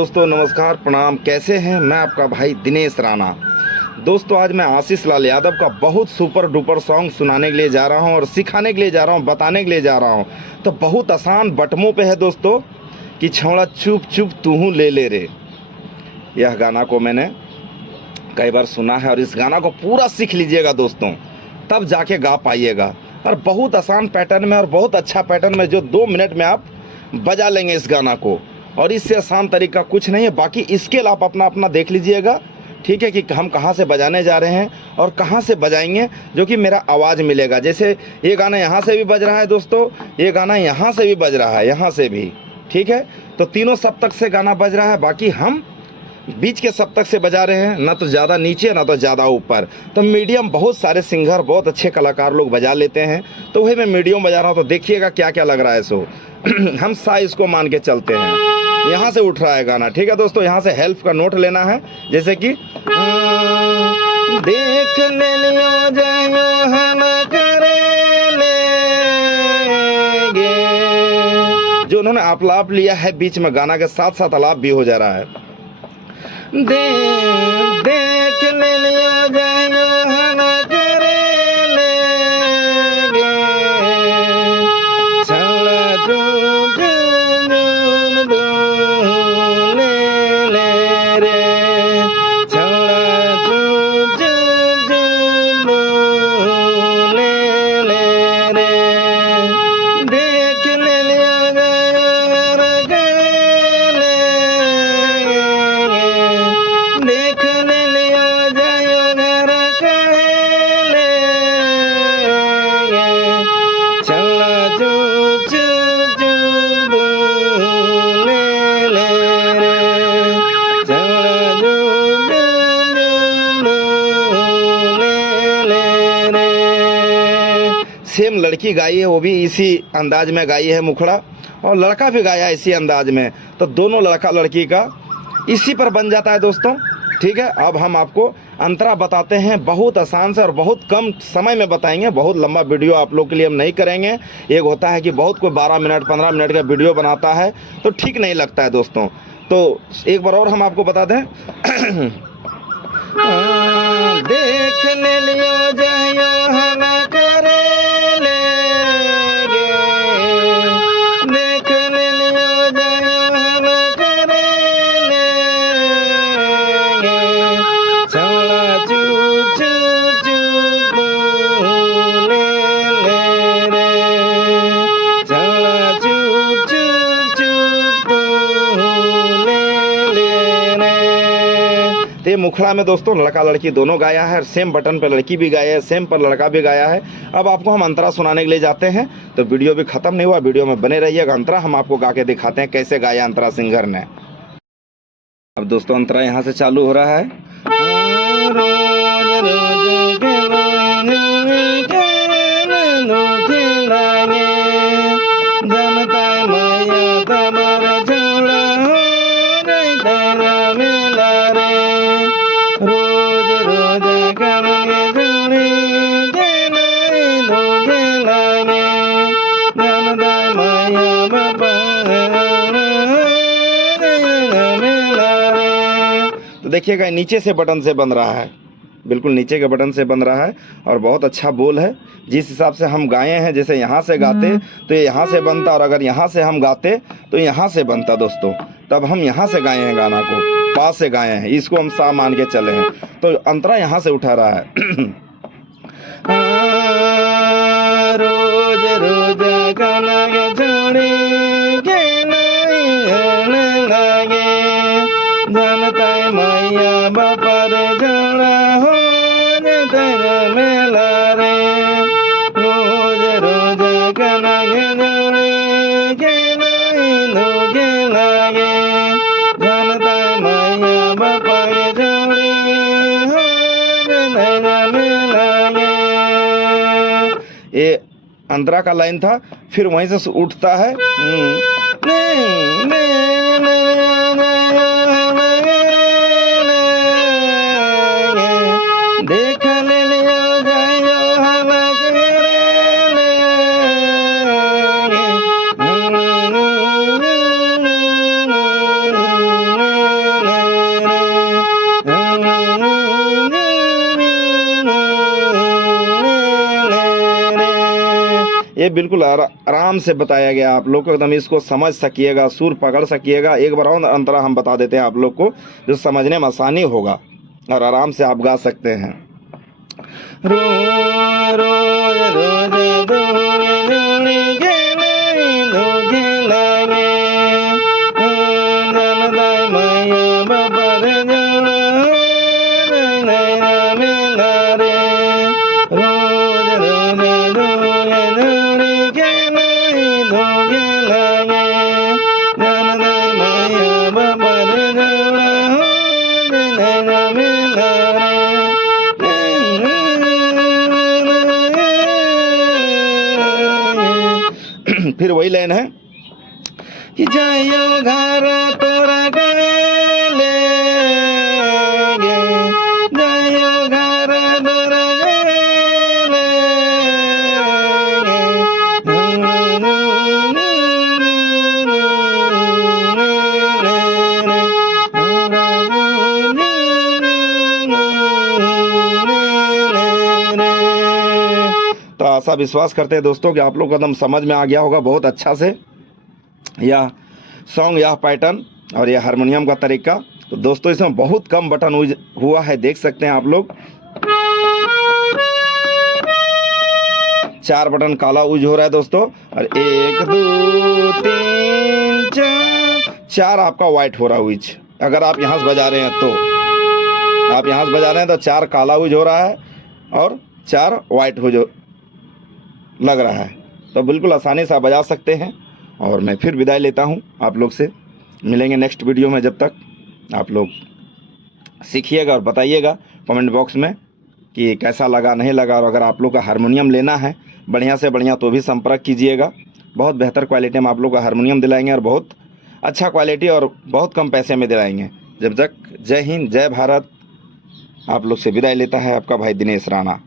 दोस्तों, नमस्कार, प्रणाम। कैसे हैं? मैं आपका भाई दिनेश राणा। दोस्तों, आज मैं आशीष लाल यादव का बहुत सुपर डुपर सॉन्ग सुनाने के लिए जा रहा हूं और सिखाने के लिए जा रहा हूं, बताने के लिए जा रहा हूं। तो बहुत आसान बटमों पे है दोस्तों कि छौड़ा चुप चुप तूहू ले ले रे। यह गाना को मैंने कई बार सुना है और इस गाना को पूरा सीख लीजिएगा दोस्तों, तब जाके गा पाइएगा। और बहुत आसान पैटर्न में और बहुत अच्छा पैटर्न में जो 2 मिनट में आप बजा लेंगे इस गाना को, और इससे आसान तरीका कुछ नहीं है। बाकी स्केल आप अपना अपना देख लीजिएगा, ठीक है, कि हम कहाँ से बजाने जा रहे हैं और कहाँ से बजाएंगे जो कि मेरा आवाज़ मिलेगा। जैसे ये गाना यहाँ से भी बज रहा है दोस्तों, ये गाना यहाँ से भी बज रहा है, यहाँ से भी, ठीक है। तो तीनों सप्तक से गाना बज रहा है, बाकी हम बीच के सप्तक से बजा रहे हैं, ना तो ज़्यादा नीचे ना तो ज़्यादा ऊपर। तो मीडियम बहुत सारे सिंगर, बहुत अच्छे कलाकार लोग बजा लेते हैं, तो वही मैं मीडियम बजा रहा हूँ। तो देखिएगा क्या क्या लग रहा है। सो हम साइज को मान के चलते हैं। यहाँ से उठ रहा है गाना, ठीक है दोस्तों। यहाँ से हेल्प का नोट लेना है, जैसे कि देख ले लियो जायो हम करे लेंगे। जो उन्होंने आलाप लिया है बीच में, गाना के साथ साथ आलाप भी हो जा रहा है। देख ले लियो जायो हम करे लेंगे, छौड़ा चुप चुप ले ले रे, छौड़ा चुप चुप ले ले रे। देख ले लियो जायो हम करे लेंगे, देख ले लियो जायो घर कहले, छौड़ा चुप चुप चुप ले ले रे, छौड़ा चुप चुप ले ले रे। सेम लड़की गाई है, वो भी इसी अंदाज में गाई है मुखड़ा, और लड़का भी गाया है इसी अंदाज में। तो दोनों लड़का लड़की का इसी पर बन जाता है दोस्तों, ठीक है। अब हम आपको अंतरा बताते हैं, बहुत आसान से और बहुत कम समय में बताएंगे। बहुत लंबा वीडियो आप लोग के लिए हम नहीं करेंगे। एक होता है कि बहुत कोई 12 मिनट 15 मिनट का वीडियो बनाता है, तो ठीक नहीं लगता है दोस्तों। तो एक बार और हम आपको बता दें देख ले लियो जायो हम करे लेंगे, देख ले लियो जायो हम करे लेंगे, छौड़ा चुप चुप चुप ले ले रे, छौड़ा चुप चुप चुप ले ले रे। तो ये मुखड़ा में दोस्तों लड़का लड़की दोनों गाया है, सेम बटन पर लड़की भी गाया है, सेम पर लड़का भी गाया है। अब आपको हम अंतरा सुनाने के लिए जाते हैं, तो वीडियो भी खत्म नहीं हुआ, वीडियो में बने रहिएगा। अंतरा हम आपको गा के दिखाते हैं कैसे गाया अंतरा सिंगर ने। अब दोस्तों अंतरा यहाँ से चालू हो रहा है। तो देखिएगा नीचे से बटन से बन रहा है, बिल्कुल नीचे के बटन से बन रहा है, और बहुत अच्छा बोल है। जिस हिसाब से हम गाए हैं, जैसे यहाँ से गाते तो ये यहाँ से बनता, और अगर यहाँ से हम गाते तो यहाँ से बनता दोस्तों। तब हम यहाँ से गाए हैं, गाना को पास से गाए हैं, इसको हम सा मान के चले हैं। तो अंतरा यहाँ से उठा रहा है। रोज रोज गाना जोड़ी के लागे, जनता मैया बापर जोड़ा हो मेला रे, रोज रोज गाना जोड़ी के लागे, जनता मैया बापर जोड़ी हो मेला रे। ये अंतरा का लाइन था, फिर वहीं से उठता है। देख ले लियो जायो हम करे लेंगे, ये बिल्कुल आराम से बताया गया आप लोग को, एकदम इसको समझ सकिएगा, सुर पकड़ सकिएगा। एक बार और अंतरा हम बता देते हैं आप लोग को, जो समझने में आसानी होगा और आराम से आप गा सकते हैं। रोज रोज रोज फिर वही लाइन है कि जाइयो घर तोरा गले गे, जाइयो घर तोरा गले तो आशा विश्वास करते हैं दोस्तों कि आप लोग एकदम समझ में आ गया होगा बहुत अच्छा से यह सॉन्ग, यह पैटर्न और यह हारमोनियम का तरीका। तो दोस्तों इसमें बहुत कम बटन यूज हुआ है, देख सकते हैं आप लोग। 4 बटन काला यूज हो रहा है दोस्तों, और 1 2 3 4 आपका वाइट हो रहा है यूज। अगर आप यहाँ से बजा रहे हैं तो आप यहाँ से बजा रहे हैं तो 4 काला यूज हो रहा है और 4 वाइट यूज लग रहा है। तो बिल्कुल आसानी से आप बजा सकते हैं। और मैं फिर विदाई लेता हूं आप लोग से, मिलेंगे नेक्स्ट वीडियो में। जब तक आप लोग सीखिएगा और बताइएगा कमेंट बॉक्स में कि कैसा लगा नहीं लगा। और अगर आप लोग का हारमोनियम लेना है बढ़िया से बढ़िया तो भी संपर्क कीजिएगा। बहुत बेहतर क्वालिटी में आप लोग का हारमोनियम दिलाएंगे और बहुत अच्छा क्वालिटी और बहुत कम पैसे में दिलाएंगे। जब तक जय हिंद जय भारत। आप लोग से विदाई लेता है आपका भाई दिनेश राणा।